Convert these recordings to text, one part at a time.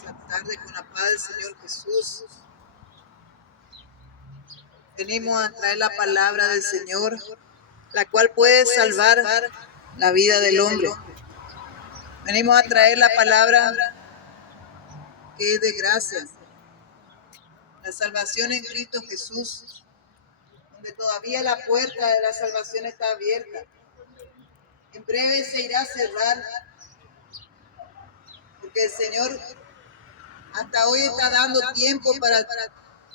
esta tarde con la paz del Señor Jesús. Venimos a traer la palabra del Señor, la cual puede salvar la vida del hombre. Venimos a traer la palabra que es de gracia, la salvación en Cristo Jesús, donde todavía la puerta de la salvación está abierta. En breve se irá a cerrar, porque el Señor hasta hoy está dando tiempo para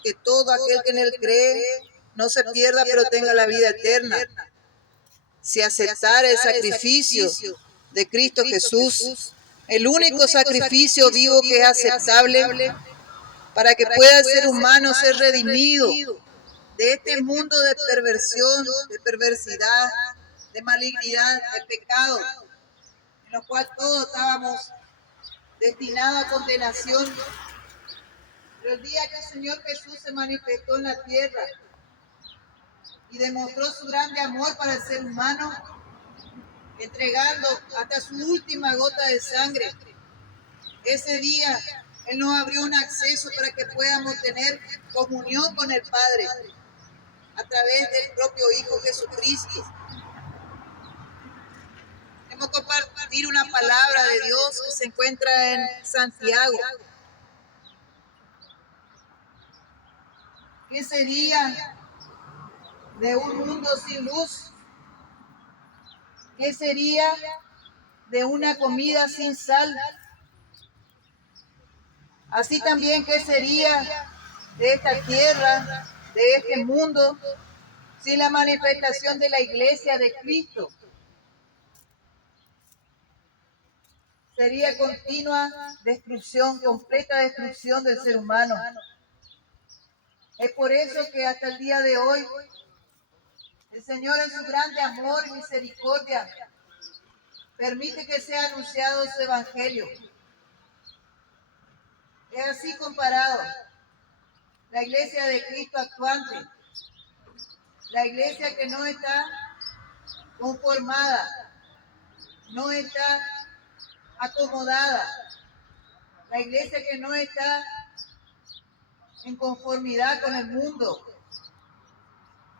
que todo aquel que en Él cree no se pierda, pero tenga la vida eterna. Si aceptara el sacrificio de Cristo Jesús, el único sacrificio vivo que es aceptable para que pueda el ser humano ser redimido de este mundo de perversión, de perversidad, de malignidad, de pecado, en lo cual todos estábamos destinados a condenación. Pero el día que el Señor Jesús se manifestó en la tierra y demostró su grande amor para el ser humano, entregando hasta su última gota de sangre, ese día Él nos abrió un acceso para que podamos tener comunión con el Padre a través del propio Hijo Jesucristo. Queremos compartir una palabra de Dios que se encuentra en Santiago. ¿Qué sería de un mundo sin luz? ¿Qué sería de una comida sin sal? Así también, ¿qué sería de esta tierra, de este mundo, sin la manifestación de la iglesia de Cristo? Sería continua destrucción, completa destrucción del ser humano. Es por eso que hasta el día de hoy, el Señor en su grande amor y misericordia permite que sea anunciado su evangelio. Es así comparado la iglesia de Cristo actuante, la iglesia que no está conformada, no está acomodada, la iglesia que no está en conformidad con el mundo,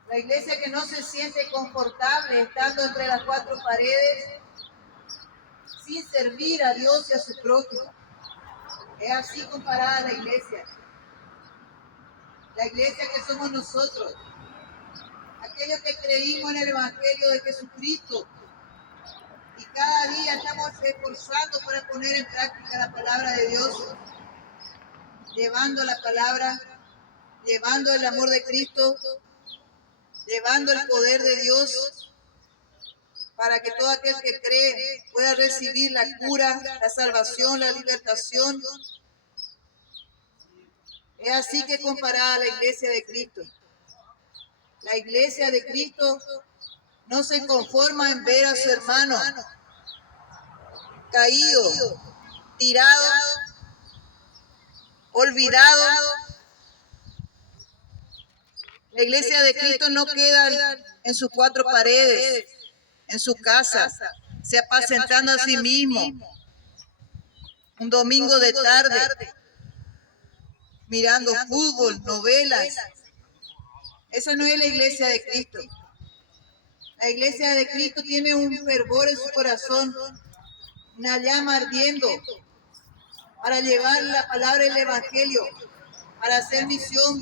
la iglesia que no se siente confortable estando entre las cuatro paredes sin servir a Dios y a su prójimo. Es así comparada la iglesia que somos nosotros, aquellos que creímos en el evangelio de Jesucristo y cada día estamos esforzando para poner en práctica la palabra de Dios, llevando la palabra, llevando el amor de Cristo, llevando el poder de Dios, para que todo aquel que cree pueda recibir la cura, la salvación, la libertación. Es así que comparada la iglesia de Cristo. La iglesia de Cristo no se conforma en ver a su hermano caído, tirado, olvidado. La iglesia de Cristo no queda en sus cuatro paredes, en su casa, se apacentando a sí mismo. Un domingo de tarde, mirando fútbol, novelas. Esa no es la iglesia de Cristo. La iglesia de Cristo tiene un fervor en su corazón, una llama ardiendo para llevar la palabra del evangelio, para hacer misión,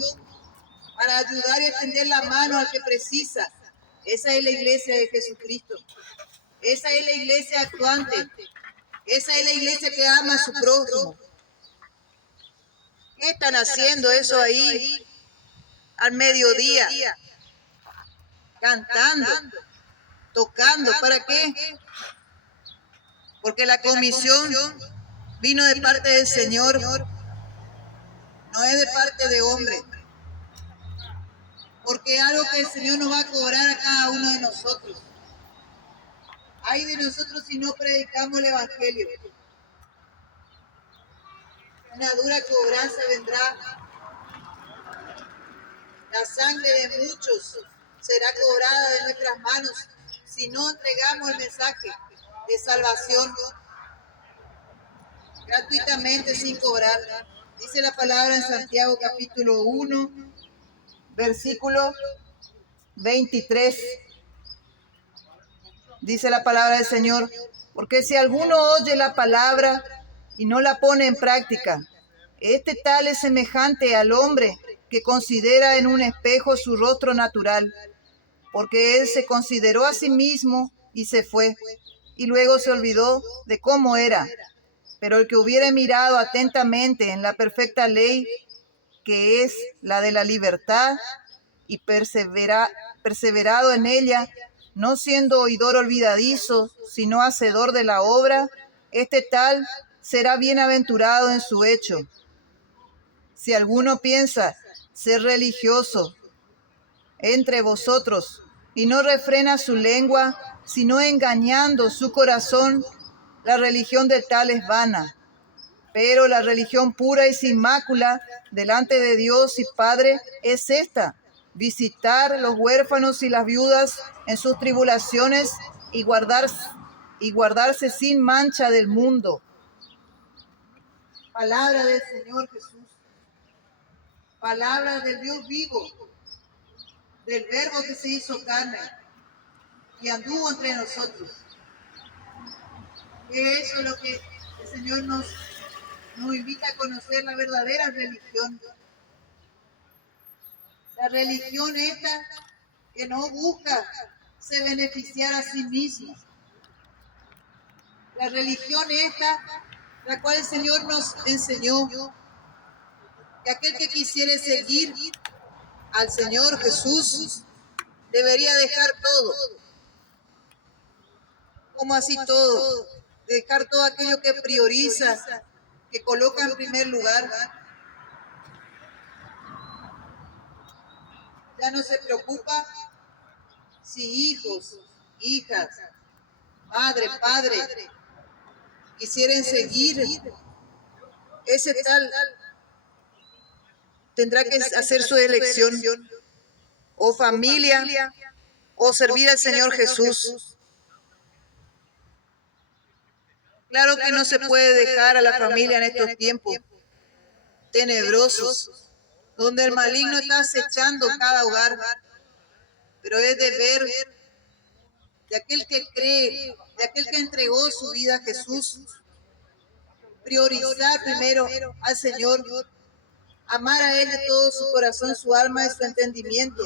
para ayudar y extender la mano al que precisa. Esa es la iglesia de Jesucristo. Esa es la iglesia actuante. Esa es la iglesia que ama a su prójimo. ¿Qué están haciendo eso ahí al mediodía? Cantando, tocando. ¿Para qué? Porque la comisión vino de parte del Señor, no es de parte de hombre. Porque es algo que el Señor nos va a cobrar a cada uno de nosotros. Ay de nosotros si no predicamos el evangelio. Una dura cobranza vendrá. La sangre de muchos será cobrada de nuestras manos si no entregamos el mensaje de salvación. gratuitamente sin cobrar. Dice la palabra en Santiago capítulo 1, versículo 23. Dice la palabra del Señor, porque si alguno oye la palabra y no la pone en práctica, este tal es semejante al hombre que considera en un espejo su rostro natural, porque él se consideró a sí mismo y se fue, y luego se olvidó de cómo era. Pero el que hubiere mirado atentamente en la perfecta ley, que es la de la libertad, y perseverado en ella, no siendo oidor olvidadizo, sino hacedor de la obra, este tal será bienaventurado en su hecho. Si alguno piensa ser religioso entre vosotros y no refrena su lengua, sino engañando su corazón, la religión de tal es vana. Pero la religión pura y sin mácula delante de Dios y Padre es esta: visitar los huérfanos y las viudas en sus tribulaciones y guardarse sin mancha del mundo. Palabra del Señor Jesús, palabra del Dios vivo, del Verbo que se hizo carne y anduvo entre nosotros. Eso es lo que el Señor nos invita a conocer, la verdadera religión. La religión esta que no busca se beneficiar a sí misma. La religión esta, la cual el Señor nos enseñó, que aquel que quisiera seguir al Señor Jesús debería dejar todo. ¿Cómo así todo? Dejar todo aquello que prioriza, que coloca en primer lugar. Ya no se preocupa si hijos, hijas, madre, padre, quisieren seguir ese tal, tendrá que hacer su elección, o familia, o servir al Señor Jesús. Claro que no se puede dejar a la familia en estos tiempos tenebrosos, donde el maligno está acechando cada hogar, pero es deber de aquel que cree, de aquel que entregó su vida a Jesús, priorizar primero al Señor, amar a Él de todo su corazón, su alma y su entendimiento,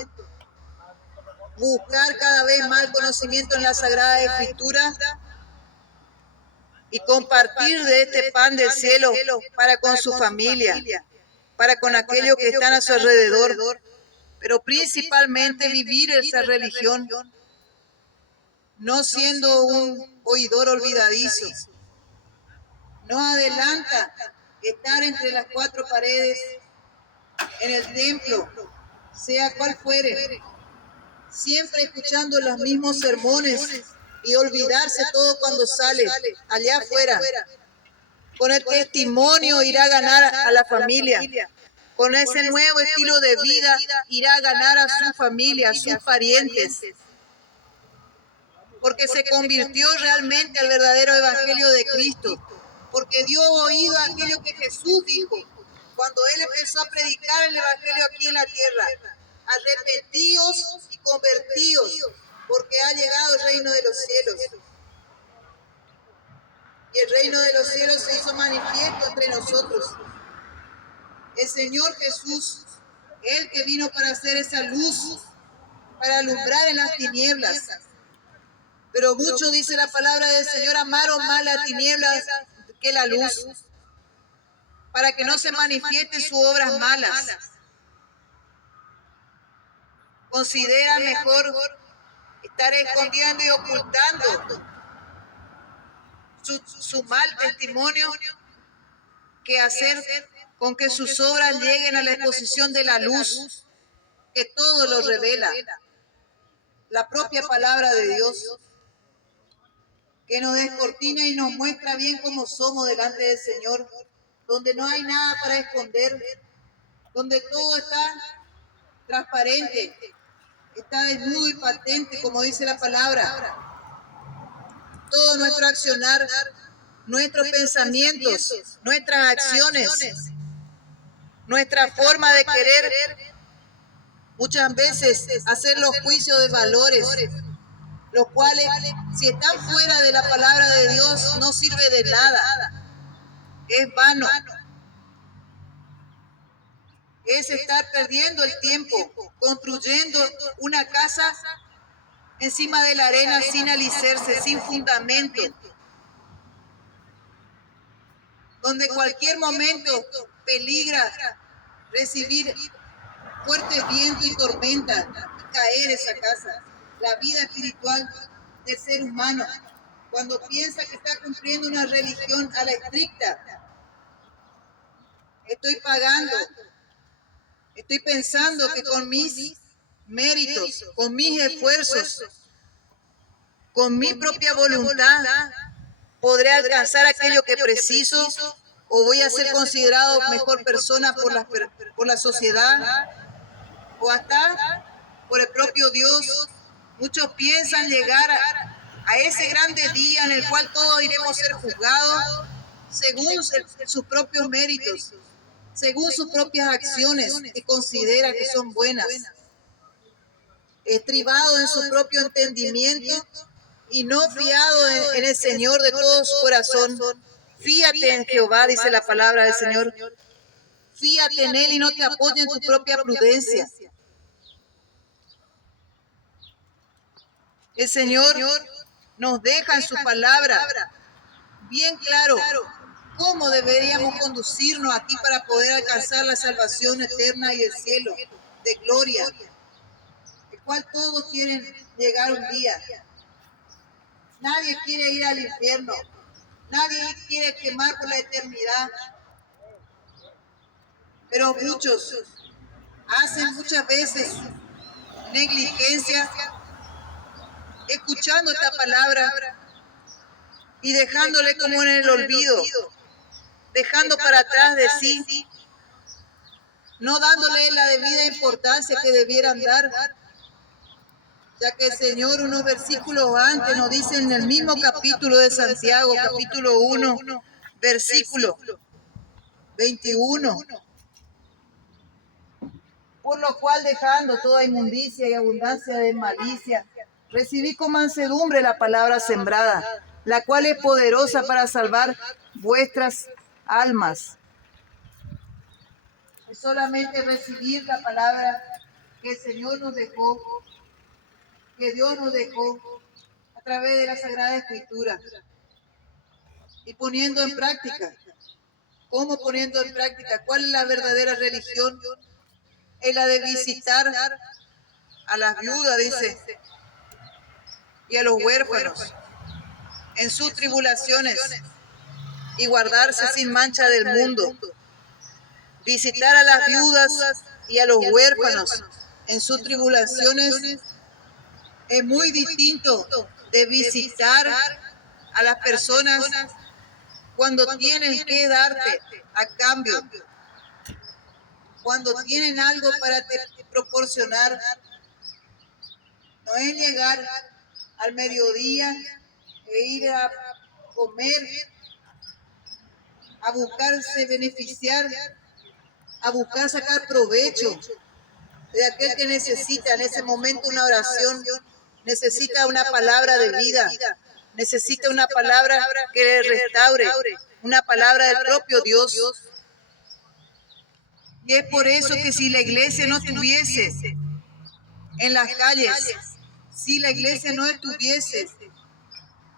buscar cada vez más conocimiento en la Sagrada Escritura y compartir de este pan del cielo para con su familia, para con aquellos que están a su alrededor, pero principalmente vivir esa religión, no siendo un oidor olvidadizo. No adelanta estar entre las cuatro paredes en el templo, sea cual fuere, siempre escuchando los mismos sermones y olvidarse todo cuando sale allá afuera. Con el testimonio irá a ganar a la familia. Con ese nuevo estilo de vida irá a ganar a su familia, a sus parientes. Porque se convirtió realmente al verdadero evangelio de Cristo. Porque dio oído a aquello que Jesús dijo cuando Él empezó a predicar el evangelio aquí en la tierra. Arrepentíos y convertíos, porque ha llegado el reino de los cielos. Y el reino de los cielos se hizo manifiesto entre nosotros. El Señor Jesús, Él que vino para hacer esa luz, para alumbrar en las tinieblas. Pero mucho, dice la palabra del Señor, amaron más las tinieblas que la luz, para que no se manifiesten sus obras malas. Considera mejor estar escondiendo y ocultando su mal testimonio que hacer con que sus obras lleguen a la exposición de la luz, que todo lo revela. La propia palabra de Dios, que nos descortina y nos muestra bien cómo somos delante del Señor, donde no hay nada para esconder, donde todo está transparente, está desnudo y patente, como dice la palabra. Todo nuestro accionar nuestros pensamientos, nuestras acciones, nuestra forma de querer, muchas veces hacer los juicios de valores, los cuales, si están fuera de la palabra de Dios, no sirve de nada, es vano. Es estar perdiendo el tiempo construyendo una casa encima de la arena sin alicerce, sin fundamento, donde cualquier momento peligra recibir fuertes vientos y tormentas y caer esa casa. La vida espiritual del ser humano, cuando piensa que está cumpliendo una religión a la estricta, estoy pagando, estoy pensando que con mis méritos, con mis esfuerzos, con mi propia voluntad, podré alcanzar aquello que preciso o voy a ser considerado mejor persona por la sociedad o hasta por el propio Dios. Muchos piensan llegar a ese grande día en el cual todos iremos a ser juzgados según sus propios méritos, según sus propias acciones que considera que son buenas, estribado en su propio entendimiento y no fiado en el Señor de todo su corazón. Fíate en Jehová, dice la palabra del Señor. Fíate en Él y no te apoyes en tu propia prudencia. El Señor nos deja en su palabra bien claro cómo deberíamos conducirnos aquí para poder alcanzar la salvación eterna y el cielo de gloria, el cual todos quieren llegar un día. Nadie quiere ir al infierno, nadie quiere quemar por la eternidad, pero muchos hacen muchas veces negligencia escuchando esta palabra y dejándole como en el olvido, dejando para atrás de sí, no dándole la debida importancia que debieran dar, ya que el Señor unos versículos antes nos dice en el mismo capítulo de Santiago, capítulo 1, versículo 21, por lo cual dejando toda inmundicia y abundancia de malicia, recibí con mansedumbre la palabra sembrada, la cual es poderosa para salvar vuestras almas. Es solamente recibir la palabra que el Señor nos dejó, que Dios nos dejó a través de la Sagrada Escritura y poniendo en práctica. ¿Cómo poniendo en práctica? ¿Cuál es la verdadera religión? Es la de visitar a las viudas, dice, y a los huérfanos en sus tribulaciones y guardarse sin mancha del mundo. Visitar a las viudas y a los huérfanos en sus tribulaciones es muy distinto de visitar a las personas cuando tienen que darte a cambio, cuando tienen algo para te proporcionar. No es llegar al mediodía e ir a comer, a buscarse beneficiar, a buscar sacar provecho de aquel que necesita en ese momento una oración, necesita una palabra de vida, necesita una palabra que le restaure, una palabra del propio Dios. Y es por eso que si la iglesia no estuviese en las calles, si la iglesia no estuviese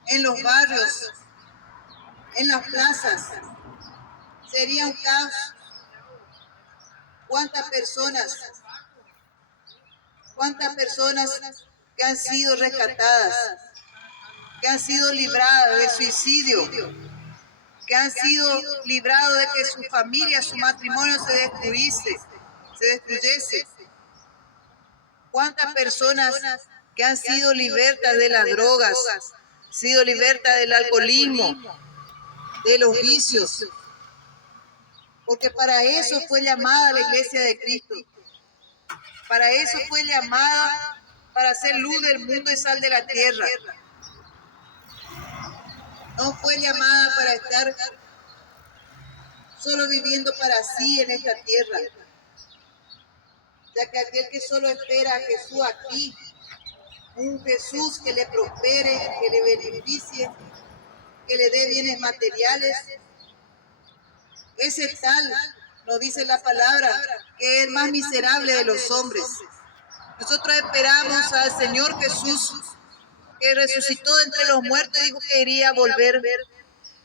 en los barrios, en las plazas, sería un caos. ¿Cuántas personas que han sido rescatadas, que han sido libradas del suicidio, que han sido librados de que su familia, su matrimonio se destruyese? ¿Cuántas personas que han sido libertas de las drogas, sido libertas del alcoholismo, de los vicios? Porque para eso fue llamada la iglesia de Cristo. Para eso fue llamada, para ser luz del mundo y sal de la tierra. No fue llamada para estar solo viviendo para sí en esta tierra, ya que aquel que solo espera a Jesús aquí, un Jesús que le prospere, que le beneficie, que le dé bienes materiales, ese tal, nos dice la palabra, que es el más miserable de los hombres. Nosotros esperamos al Señor Jesús, que resucitó de entre los muertos y dijo que iría a volver.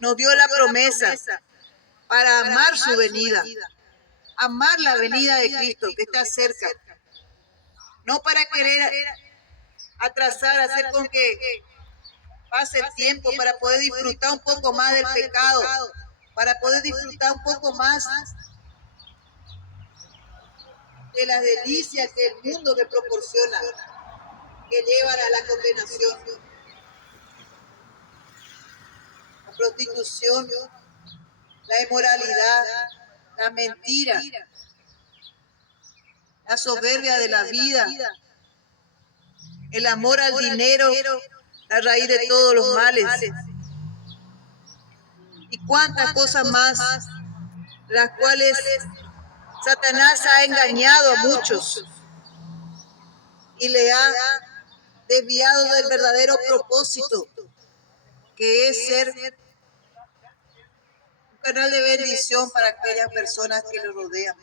Nos dio la promesa para amar su venida, amar la venida de Cristo que está cerca, no para querer atrasar, hacer con que pase el tiempo para poder disfrutar un poco más del pecado, para poder disfrutar un poco más de las delicias que el mundo me proporciona, que llevan a la condenación, la prostitución, la inmoralidad, la mentira, la soberbia de la vida, el amor al dinero, la raíz de todos los males. Y cuántas cosas más, las cuales Satanás ha engañado a muchos y le ha desviado del verdadero propósito, que es ser un canal de bendición para aquellas personas que lo rodean.